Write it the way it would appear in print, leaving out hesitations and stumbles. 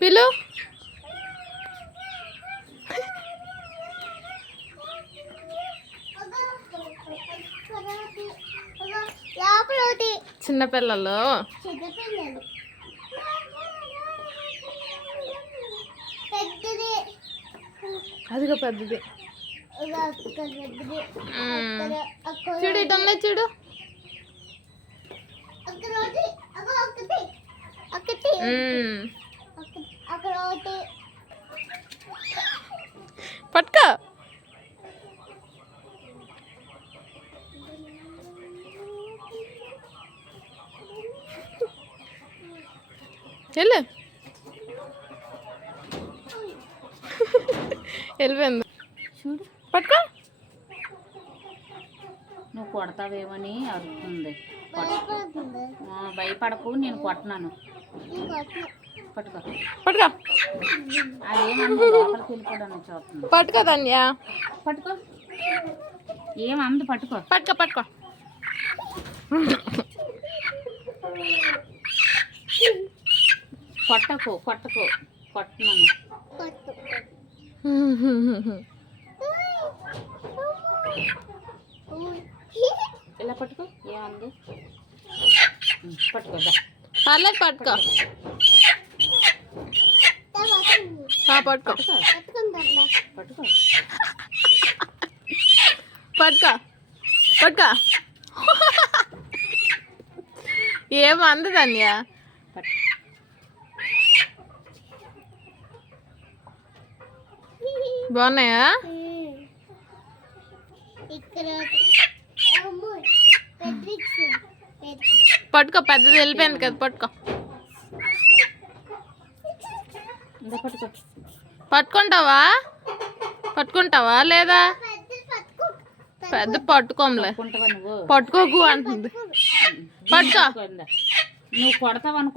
పిలు. చిన్నపిల్లలు అదిగో పెద్దది చూడు ఇటన్నా చూడు. పట్టుకో. వెళ్ళు. వెళ్ళిపోయింది. చూడు పట్టుకో. నువ్వు కొడతావేమని అరుస్తుంది. భయపడకు, నేను కొట్టనాను. పట్టుకో పట్టుకో. అదేమంది లోపలికి వెళ్ళిపోవడానికి చూస్తుంది. పట్టుకో ధన్య. పట్టుకో. ఏమంది? పట్టుకో పట్టుకో పట్టుకో. కొట్టకు కొట్టకు. కొట్టనాను. ఇలా పట్టుకో. ఏమంది? పట్టుకో. పర్లేదు పట్టుకో. పట్టుకో పట్టుకో. పట్టుకో పట్టుకో. ఏమంది ధన్య? బాగున్నాయా? పట్టుకో. పెద్దది వెళ్ళిపోయింది కదా. పట్టుకో. పట్టుకో. పట్టుకుంటావా? పట్టుకుంటావా లేదా? పెద్ద పట్టుకోంలే. నువ్వు పట్టుకోకు అంటుంది. పట్టుకో. నువ్వు కొడతావు అనుకో.